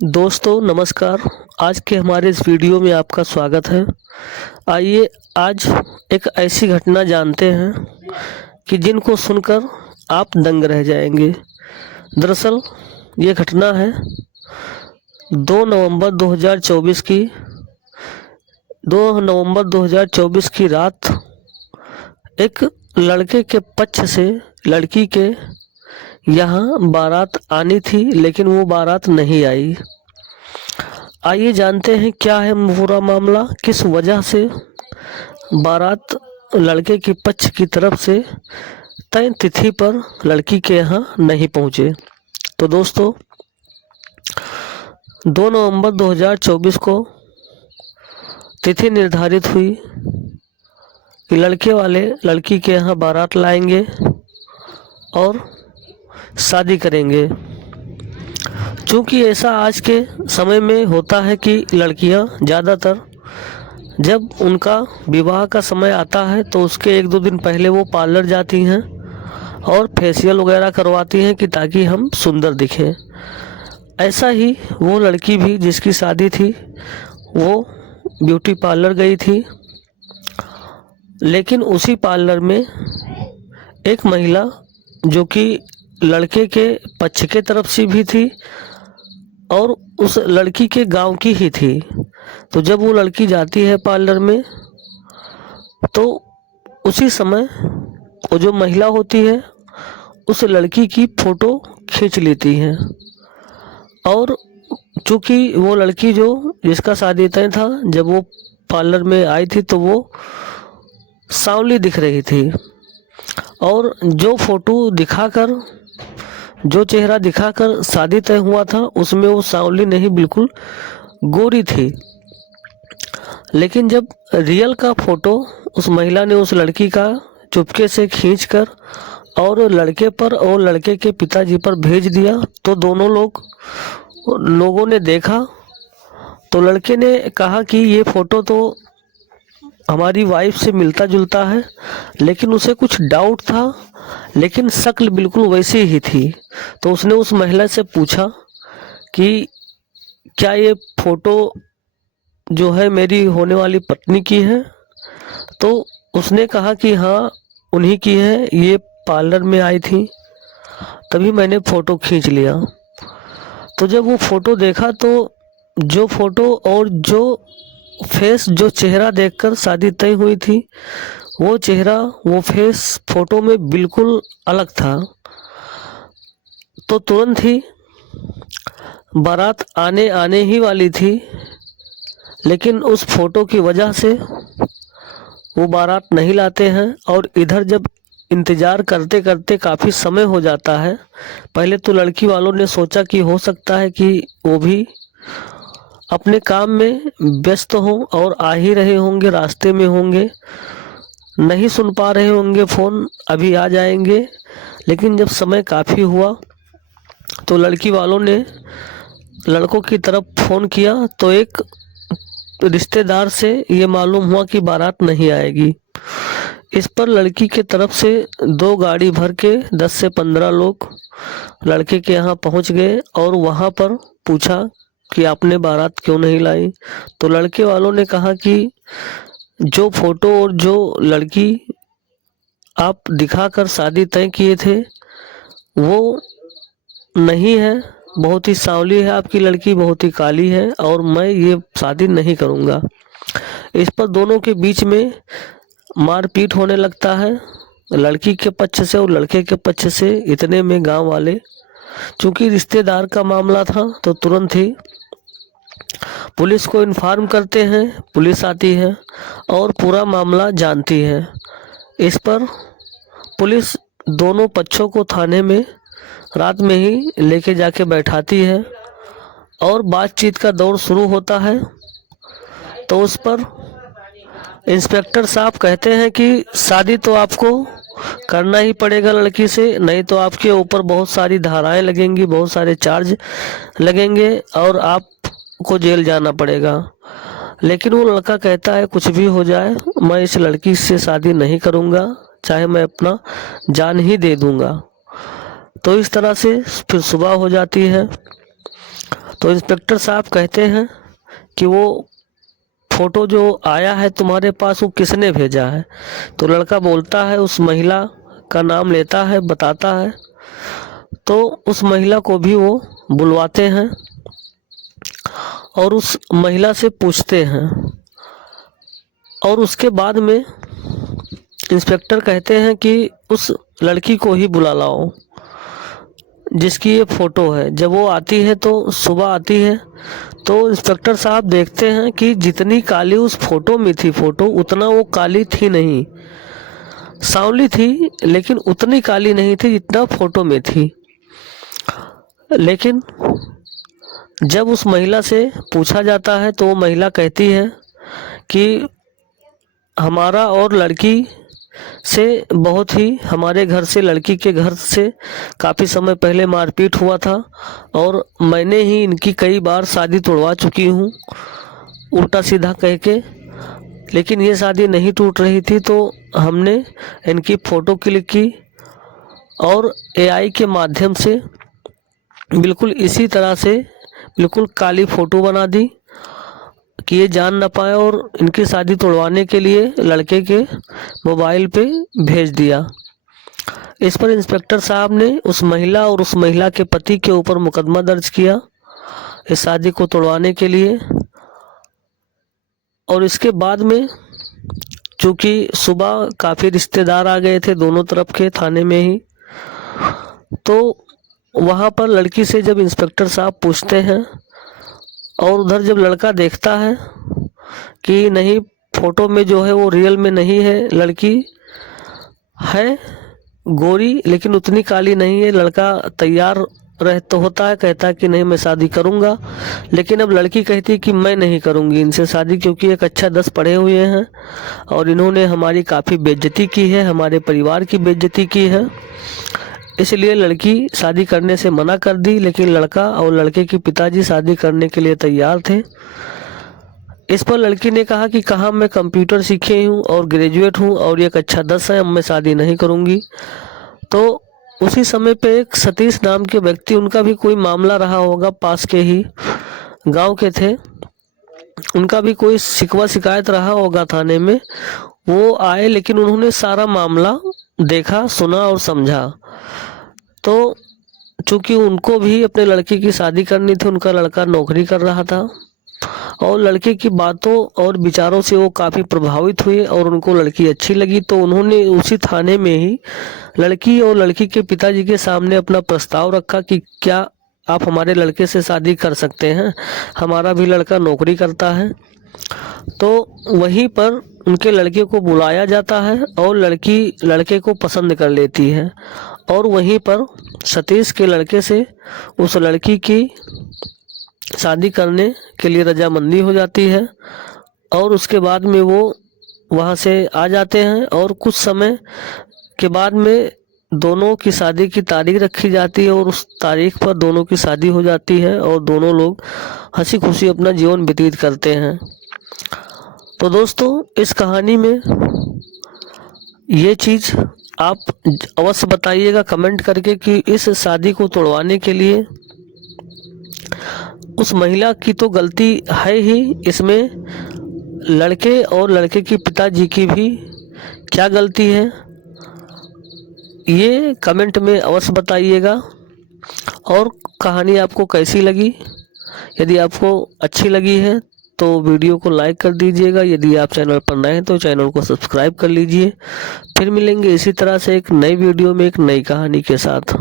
दोस्तों नमस्कार। आज के हमारे इस वीडियो में आपका स्वागत है। आइए आज एक ऐसी घटना जानते हैं कि जिनको सुनकर आप दंग रह जाएंगे। दरअसल ये घटना है 2 नवंबर 2024 की 2 नवंबर 2024 की रात एक लड़के के पक्ष से लड़की के यहाँ बारात आनी थी, लेकिन वो बारात नहीं आई। आइए जानते हैं क्या है पूरा मामला, किस वजह से बारात लड़के की पक्ष की तरफ से तय तिथि पर लड़की के यहाँ नहीं पहुँचे। तो दोस्तों 2 नवंबर 2024 को तिथि निर्धारित हुई कि लड़के वाले लड़की के यहाँ बारात लाएंगे और शादी करेंगे। चूँकि ऐसा आज के समय में होता है कि लड़कियां ज़्यादातर जब उनका विवाह का समय आता है तो उसके 1-2 दिन पहले वो पार्लर जाती हैं और फेशियल वगैरह करवाती हैं कि ताकि हम सुंदर दिखें। ऐसा ही वो लड़की भी जिसकी शादी थी वो ब्यूटी पार्लर गई थी, लेकिन उसी पार्लर में एक महिला जो कि लड़के के पक्ष के तरफ से भी थी और उस लड़की के गांव की ही थी। तो जब वो लड़की जाती है पार्लर में तो उसी समय वो जो महिला होती है उस लड़की की फ़ोटो खींच लेती है। और चूँकि वो लड़की जो जिसका शादी तय था, जब वो पार्लर में आई थी तो वो सांवली दिख रही थी और जो फ़ोटो दिखाकर जो चेहरा दिखाकर शादी तय हुआ था उसमें वो सांवली नहीं, बिल्कुल गोरी थी। लेकिन जब रियल का फ़ोटो उस महिला ने उस लड़की का चुपके से खींचकर और लड़के पर और लड़के के पिताजी पर भेज दिया तो दोनों लोगों ने देखा तो लड़के ने कहा कि ये फ़ोटो तो हमारी वाइफ से मिलता जुलता है, लेकिन उसे कुछ डाउट था, लेकिन शक्ल बिल्कुल वैसी ही थी। तो उसने उस महिला से पूछा कि क्या ये फ़ोटो जो है मेरी होने वाली पत्नी की है? तो उसने कहा कि हाँ उन्हीं की है, ये पार्लर में आई थी तभी मैंने फ़ोटो खींच लिया। तो जब वो फ़ोटो देखा तो जो फ़ोटो और जो फेस, जो चेहरा देखकर शादी तय हुई थी वो चेहरा वो फेस फ़ोटो में बिल्कुल अलग था। तो तुरंत ही बारात आने ही वाली थी, लेकिन उस फ़ोटो की वजह से वो बारात नहीं लाते हैं। और इधर जब इंतज़ार करते करते काफ़ी समय हो जाता है, पहले तो लड़की वालों ने सोचा कि हो सकता है कि वो भी अपने काम में व्यस्त हों और आ ही रहे होंगे, रास्ते में होंगे, नहीं सुन पा रहे होंगे फ़ोन, अभी आ जाएंगे। लेकिन जब समय काफ़ी हुआ तो लड़की वालों ने लड़कों की तरफ फ़ोन किया तो एक रिश्तेदार से ये मालूम हुआ कि बारात नहीं आएगी। इस पर लड़की के तरफ से 2 गाड़ी भर के 10 से 15 लोग लड़के के यहाँ पहुँच गए और वहाँ पर पूछा कि आपने बारात क्यों नहीं लाई? तो लड़के वालों ने कहा कि जो फ़ोटो और जो लड़की आप दिखाकर शादी तय किए थे वो नहीं है, बहुत ही सांवली है आपकी लड़की, बहुत ही काली है और मैं ये शादी नहीं करूँगा। इस पर दोनों के बीच में मारपीट होने लगता है, लड़की के पक्ष से और लड़के के पक्ष से। इतने में गांव वाले, चूँकि रिश्तेदार का मामला था, तो तुरंत ही पुलिस को इन्फॉर्म करते हैं। पुलिस आती है और पूरा मामला जानती है। इस पर पुलिस दोनों पक्षों को थाने में रात में ही लेके जाके बैठाती है और बातचीत का दौर शुरू होता है। तो उस पर इंस्पेक्टर साहब कहते हैं कि शादी तो आपको करना ही पड़ेगा लड़की से, नहीं तो आपके ऊपर बहुत सारी धाराएं लगेंगी, बहुत सारे चार्ज लगेंगे और आपको जेल जाना पड़ेगा। लेकिन वो लड़का कहता है कुछ भी हो जाए मैं इस लड़की से शादी नहीं करूँगा, चाहे मैं अपना जान ही दे दूँगा। तो इस तरह से फिर सुबह हो जाती है। तो इंस्पेक्टर साहब कहते हैं कि वो फ़ोटो जो आया है तुम्हारे पास वो किसने भेजा है। तो लड़का बोलता है, उस महिला का नाम लेता है, बताता है। तो उस महिला को भी वो बुलवाते हैं और उस महिला से पूछते हैं। और उसके बाद में इंस्पेक्टर कहते हैं कि उस लड़की को ही बुला लाओ जिसकी ये फ़ोटो है। जब वो आती है तो सुबह आती है, तो इंस्पेक्टर साहब देखते हैं कि जितनी काली उस फ़ोटो में थी फ़ोटो उतना वो काली थी नहीं। सांवली थी लेकिन उतनी काली नहीं थी जितना फ़ोटो में थी। लेकिन जब उस महिला से पूछा जाता है तो वो महिला कहती है कि हमारा और लड़की से बहुत ही, हमारे घर से, लड़की के घर से काफ़ी समय पहले मारपीट हुआ था और मैंने ही इनकी कई बार शादी तोड़वा चुकी हूँ उल्टा सीधा कह के। लेकिन ये शादी नहीं टूट रही थी तो हमने इनकी फ़ोटो क्लिक की और एआई के माध्यम से बिल्कुल इसी तरह से बिल्कुल काली फ़ोटो बना दी कि ये जान ना पाए और इनकी शादी तोड़वाने के लिए लड़के के मोबाइल पे भेज दिया। इस पर इंस्पेक्टर साहब ने उस महिला और उस महिला के पति के ऊपर मुकदमा दर्ज किया इस शादी को तोड़वाने के लिए। और इसके बाद में चूँकि सुबह काफ़ी रिश्तेदार आ गए थे दोनों तरफ के थाने में ही, तो वहाँ पर लड़की से जब इंस्पेक्टर साहब पूछते हैं और उधर जब लड़का देखता है कि नहीं, फ़ोटो में जो है वो रियल में नहीं है, लड़की है गोरी लेकिन उतनी काली नहीं है। लड़का तैयार तो होता है, कहता है कि नहीं मैं शादी करूँगा। लेकिन अब लड़की कहती है कि मैं नहीं करूँगी इनसे शादी, क्योंकि एक अच्छा 10 पढ़े हुए हैं और इन्होंने हमारी काफ़ी बेइज्जती की है, हमारे परिवार की बेइज्जती की है। इसलिए लड़की शादी करने से मना कर दी। लेकिन लड़का और लड़के के पिताजी शादी करने के लिए तैयार थे। इस पर लड़की ने कहा कि कहाँ, मैं कंप्यूटर सीखे हूँ और ग्रेजुएट हूँ और एक अच्छा 10 है, अब मैं शादी नहीं करूँगी। तो उसी समय पे एक सतीश नाम के व्यक्ति, उनका भी कोई मामला रहा होगा, पास के ही गांव के थे, उनका भी कोई शिकवा शिकायत रहा होगा थाने में। वो आए लेकिन उन्होंने सारा मामला देखा, सुना और समझा। तो चूँकि उनको भी अपने लड़की की शादी करनी थी, उनका लड़का नौकरी कर रहा था और लड़के की बातों और विचारों से वो काफ़ी प्रभावित हुए और उनको लड़की अच्छी लगी। तो उन्होंने उसी थाने में ही लड़की और लड़की के पिताजी के सामने अपना प्रस्ताव रखा कि क्या आप हमारे लड़के से शादी कर सकते हैं, हमारा भी लड़का नौकरी करता है। तो वहीं पर उनके लड़के को बुलाया जाता है और लड़की लड़के को पसंद कर लेती है और वहीं पर सतीश के लड़के से उस लड़की की शादी करने के लिए रजामंदी हो जाती है। और उसके बाद में वो वहाँ से आ जाते हैं और कुछ समय के बाद में दोनों की शादी की तारीख रखी जाती है और उस तारीख पर दोनों की शादी हो जाती है और दोनों लोग हंसी खुशी अपना जीवन व्यतीत करते हैं। तो दोस्तों, इस कहानी में ये चीज़ आप अवश्य बताइएगा कमेंट करके कि इस शादी को तोड़वाने के लिए उस महिला की तो गलती है ही, इसमें लड़के और लड़के के पिताजी की भी क्या गलती है, ये कमेंट में अवश्य बताइएगा। और कहानी आपको कैसी लगी, यदि आपको अच्छी लगी है तो वीडियो को लाइक कर दीजिएगा। यदि आप चैनल पर नए हैं तो चैनल को सब्सक्राइब कर लीजिए। फिर मिलेंगे इसी तरह से एक नई वीडियो में एक नई कहानी के साथ।